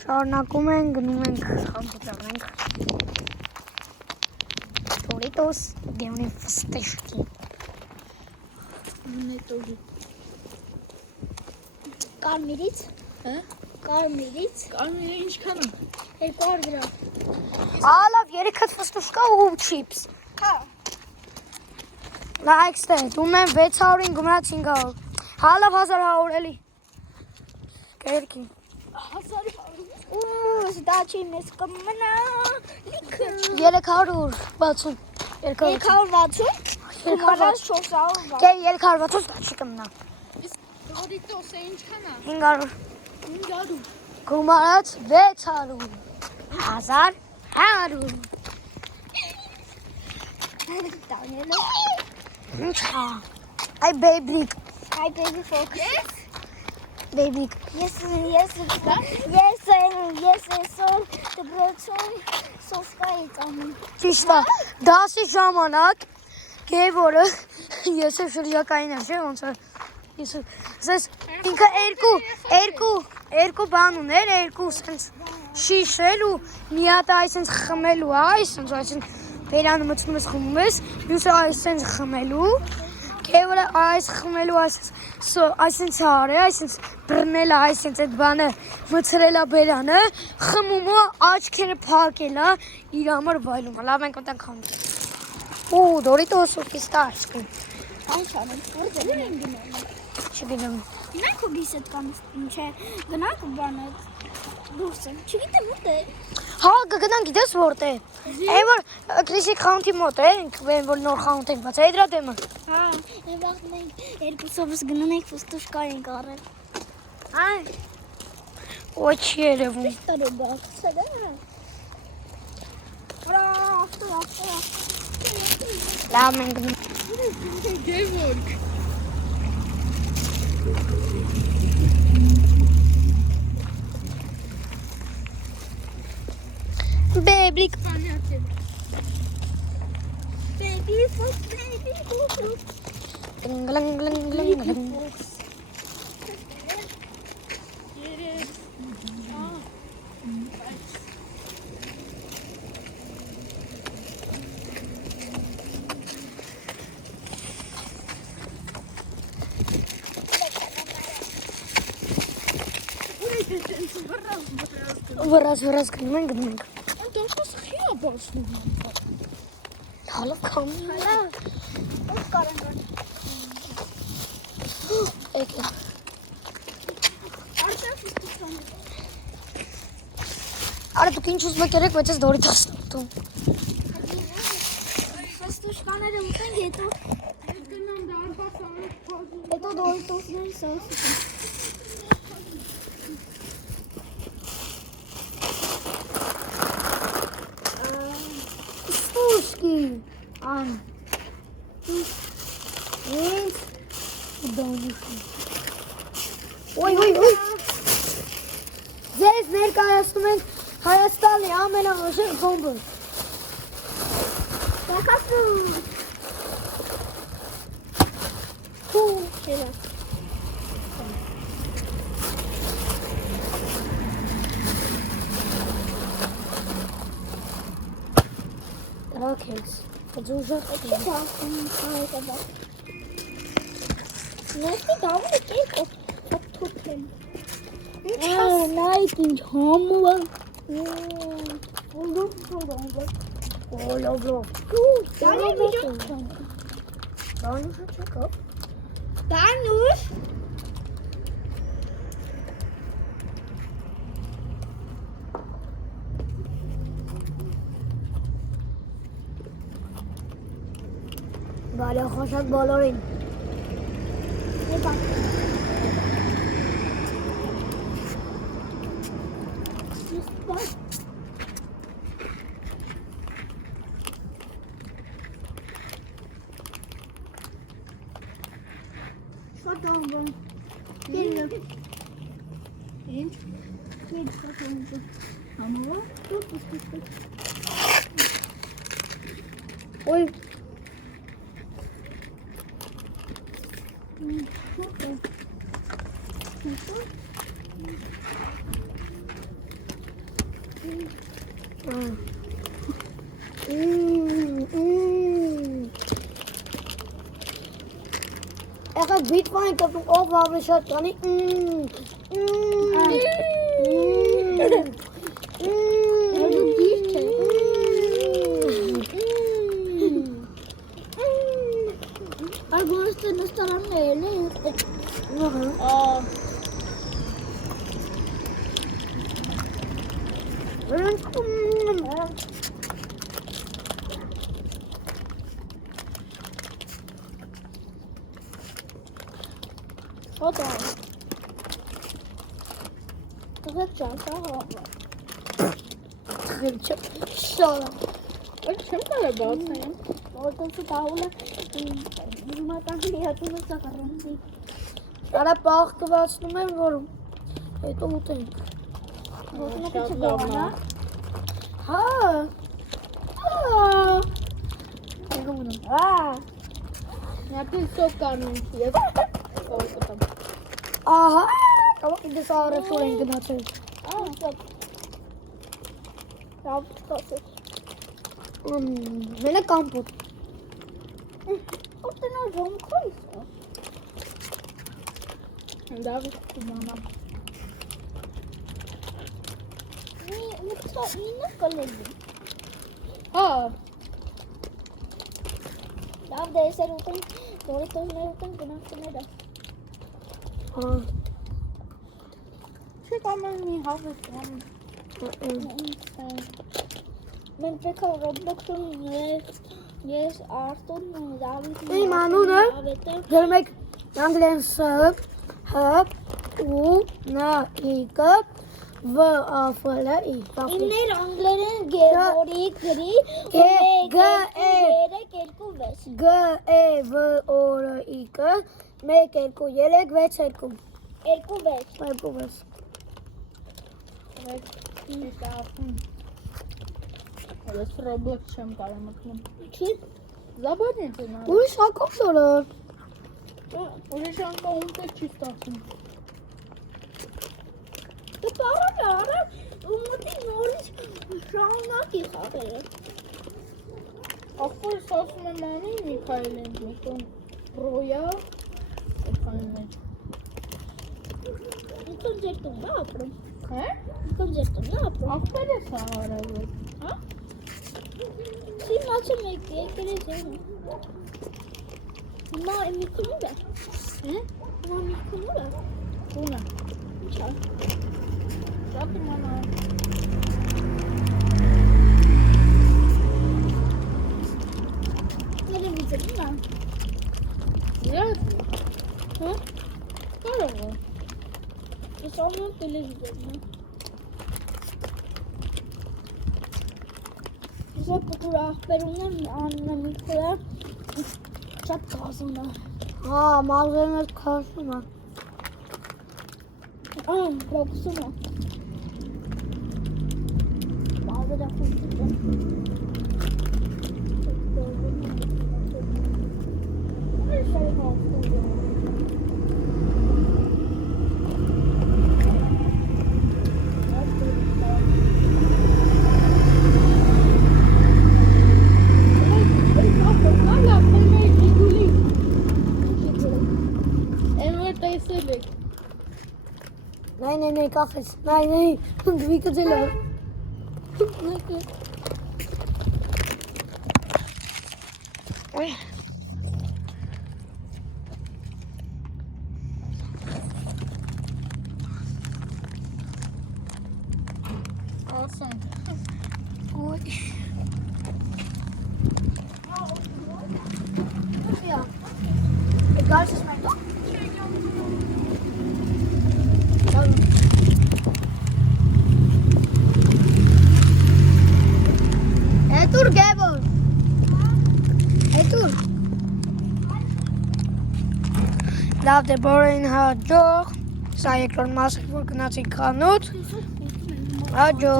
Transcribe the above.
Շարունակում ենք, գնում ենք խամբուտանենք Doritos, где у них фисташки. Не тоже. Կարմիրից, կարմիրից, Կարմիրը ինչքան է։ 200 դրամ։ Ալավ 3 հատ ֆստուշկա ու չիփս։ Հա։ Լայք ստե, դու մեն 600-ին գումած 500։ Հալավ 1100 էլի։ Կերքի։ 1100։ Ու սդաչին ես կմնա։ Լիքը 300 բացում։ 360։ 400։ Կե 360 սդաչի կմնա։ Իսկ Doritos-ը ինչքան է։ 500։ 500։ Գումարած 600։ 1100։ Տանելը։ Ինչա։ Այ բեյբիկ։ Այ baby focus։ Yes։ Բեյբիկ։ Ես դպրոցում սովկայի կանում։ Ճիշտ է։ Դասի ժամանակ գևորը ես շրջակային եմ, չէ՞ ոնց է։ Ես ինքը երկու բան ուներ, երկու սենց շիշել ու մի հատ այսենց խմելու, այսենց բերանը մտնում ես խմում ես, մյուսը այսենց խմելու, գևորը այս խմելու այսենց արել, այսենց բռնել այսենց այդ բանը մցրել է բերանը, խմում ու աչքերը փակել է, իր համար վայելում է, լավ ենք ուտենք խմում։ Ու Doritos ու ֆիստաշկի։ Ինչ անենք, որտեղ են գնում։ Չգիտեմ։ Գնանք ու բիսետ կամ ինչ է, գնանք ու բանը դուրս եմ, չգիտեմ որտեղ։ Հա, կգնանք գիտես որտեղ։ Այն որ Քրիսի խանութի մոտ է, այն որ նոր խանութ ենք բացել, դրա դեմը։ Հա, այն վաղ մենք երկուսովս գնում ենք ֆստուշկա ենք առել։ Այ։ Ոչ երևում։ Ստորը բացել է։ Վրա, Լավ ենք գնում։ Գևորգ։ Բեյբիկ։ Baby fox. Գլնգլնգլնգլնգլնգ։ Վրաս գնում ենք։ Դուրս խիա բացնում։ Հալով քամի։ Հալա։ Ո՞ր կարան։ Եկե։ Արդեն ֆստուշկան։ Արա դուք ինչ ուզում եք երեք, բայց ես Doritos ուտում։ Ֆստուշկաները ուտենք, հետո գնամ դարպաս անենք փոզում։ Հետո Doritos-ների սոսը։ Ստուշկի։ Ան։ Ինչ։ Դանուշի։ Ոյ։ Ձեզ ներկայացնում ենք Հայաստանի ամենաուժեղ բոմբը։ Տակասու։ Հու։ Շերա։ Ակես։ Ձուժախ։ Նստի դավը կեքո թոփթոփեմ։ Նայք ինչ համուվա։ Լով։ Դանի վիդեո։ Դանուշը չկա։ Դանուշ։ Բարեխոսակ բոլորին։ Հետո։ Շոտոն։ Գելը։ Ինչ։ Ինչ շոտոն։ Համո։ Ոյ։ Եղեք բիտվային կպում ով ավելի շատ կանի Algunos no estarán en Otra. Entonces ya está. Sola. Չեմ կարա բացեմ։ Entonces Paula mata a tu no sacarán. Արա պաղկվածնում եմ, որ հետո ուտենք։ Շատ լավն է։ Հա։ Նյարդին սոկ կանում և կոտամ։ Ահա, կարող ինձ առևտուր են գնացել։ Մենը կամպոտ։ Ո՞նց նա ժամ քույս։ Դավիթ մամա։ Մուտա ինը կլեզի։ Հա, Լավ դեսեր ուտեն, դորիտոզներ ուտեն գնացները։ Հա։ չի կամեն մի հավեսում։ Մենք պետք է Roblox-ում ես Արտոն Դավիթ Իմ անունը գրում եք անգլիան Ս, Հ, ու, Ն, I, Կ, V, A, F, L, I։ Իններ անգլերեն Գևորի գրի Գ, E, 3-2-6 G, E, V, O, R, I, K, 1, 2, 3, 6, 2։ 2-6 2-6։ Ես Roblox չեմ կարա մտնում։ Չի Զաբարն է նա։ Ուրիշ հակով դորա։ Ուրիշ անգա ունտը չի ստացում։ Դու բարը ումտի նորից շաննակի խաղերը Ախորս ասում եմ անի Միքայելին միտոն պրոյա էքանին մեջ։ Ինքն ձեր տունն է ապրում Հե? Ինքն ձեր տունն է ապրում Ախպեր ես հարավոր։ Հա? Սիմացում եք եկել ես Հիմա միքն ուր է Հիմա միքն ուր է Տունը։ Ինչա Շատ իմանա։ Տելևիզորն է Ես Հա? կարող է։ Ես անում տելևիզորն է Ես պուտուր աղբերուն եմ աննա միքրը Շատ կազում է Հա, մազերն էլ քաշում է։ Բոքսում է Բազերը խուտում է Նայ, կախես, նայ, դվիկը ձելա։ Ասում։ Ոյ։ Ja. Egal, is mijn dag. Dur Gabor. Dur. Laat de boring haar door. Zij ik er maar voor kanatie kan niet. Adiós.